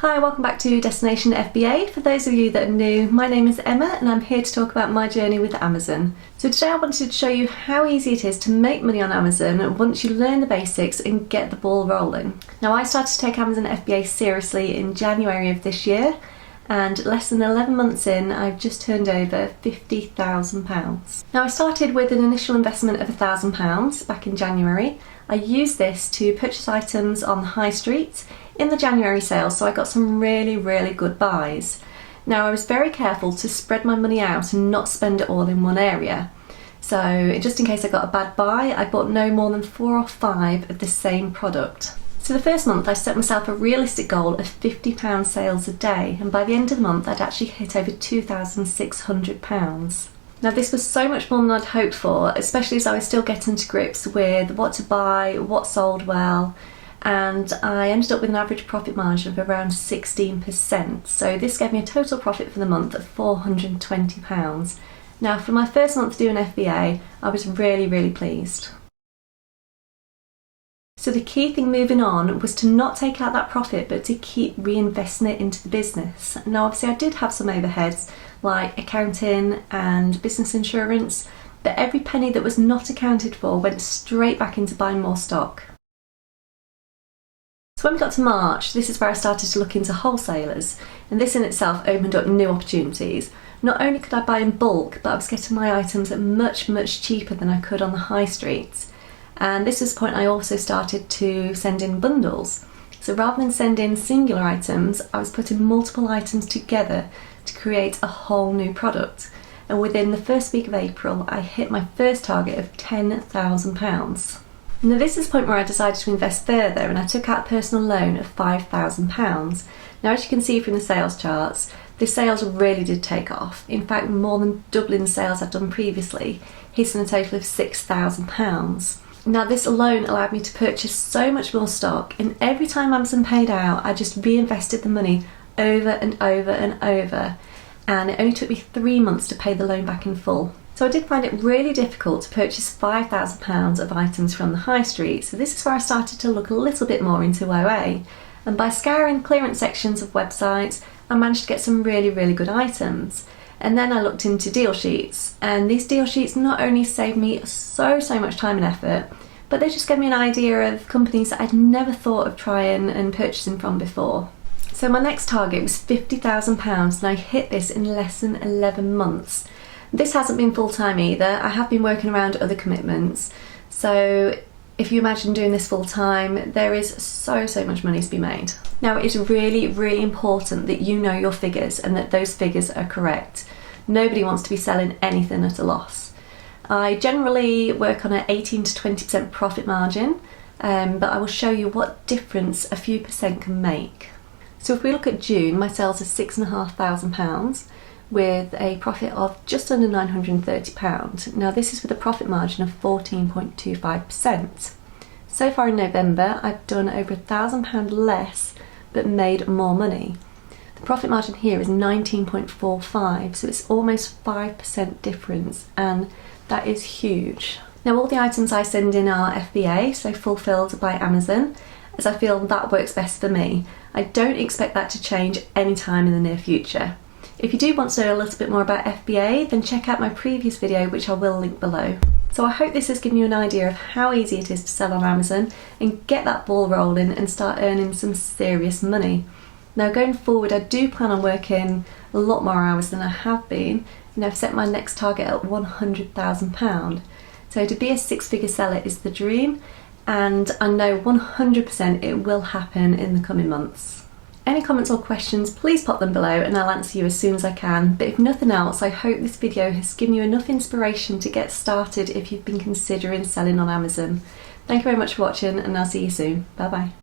Hi, welcome back to Destination FBA. For those of you that are new, my name is Emma and I'm here to talk about my journey with Amazon. So today I wanted to show you how easy it is to make money on Amazon once you learn the basics and get the ball rolling. Now, I started to take Amazon FBA seriously in January of this year, and less than 11 months in, I've just turned over £50,000. Now, I started with an initial investment of £1,000 back in January. I used this to purchase items on the high street in the January sale, so I got some really good buys. Now, I was very careful to spread my money out and not spend it all in one area. So just in case I got a bad buy, I bought no more than 4 or 5 of the same product. So the first month I set myself a realistic goal of £50 sales a day, and by the end of the month I'd actually hit over £2,600. Now, this was so much more than I'd hoped for, especially as I was still getting to grips with what to buy, what sold well, and I ended up with an average profit margin of around 16%. So this gave me a total profit for the month of £420. Now, for my first month doing FBA, I was really pleased. So the key thing moving on was to not take out that profit, but to keep reinvesting it into the business. Now, obviously I did have some overheads like accounting and business insurance, but every penny that was not accounted for went straight back into buying more stock. So when we got to March, this is where I started to look into wholesalers, and this in itself opened up new opportunities. Not only could I buy in bulk, but I was getting my items at much cheaper than I could on the high streets. And this was the point I also started to send in bundles. So rather than send in singular items, I was putting multiple items together to create a whole new product. And within the first week of April, I hit my first target of £10,000. Now, this is the point where I decided to invest further, and I took out a personal loan of £5,000. Now, as you can see from the sales charts, the sales really did take off. In fact, more than doubling the sales I'd done previously, hitting a total of £6,000. Now, this alone allowed me to purchase so much more stock, and every time Amazon paid out, I just reinvested the money over and over, and it only took me 3 months to pay the loan back in full. So I did find it really difficult to purchase £5,000 of items from the high street, so this is where I started to look a little bit more into OA, and by scouring clearance sections of websites, I managed to get some really good items. And then I looked into deal sheets, and these deal sheets not only saved me so much time and effort, but they just gave me an idea of companies that I'd never thought of trying and purchasing from before. So my next target was £50,000, and I hit this in less than 11 months. This hasn't been full-time either. I have been working around other commitments. So if you imagine doing this full-time, there is so much money to be made. Now, it's really important that you know your figures and that those figures are correct. Nobody wants to be selling anything at a loss. I generally work on an 18 to 20% profit margin, but I will show you what difference a few percent can make. So if we look at June, my sales are £6,500 with a profit of just under £930. Now, this is with a profit margin of 14.25%. So far in November, I've done over £1,000 less but made more money. The profit margin here is 19.45, so it's almost 5% difference, and that is huge. Now, all the items I send in are FBA, so fulfilled by Amazon, as I feel that works best for me. I don't expect that to change anytime in the near future. If you do want to know a little bit more about FBA, then check out my previous video, which I will link below. So I hope this has given you an idea of how easy it is to sell on Amazon and get that ball rolling and start earning some serious money. Now, going forward, I do plan on working a lot more hours than I have been, and I've set my next target at £100,000. So to be a 6-figure seller is the dream, and I know 100% it will happen in the coming months. Any comments or questions, please pop them below and I'll answer you as soon as I can. But if nothing else, I hope this video has given you enough inspiration to get started if you've been considering selling on Amazon. Thank you very much for watching, and I'll see you soon. Bye bye.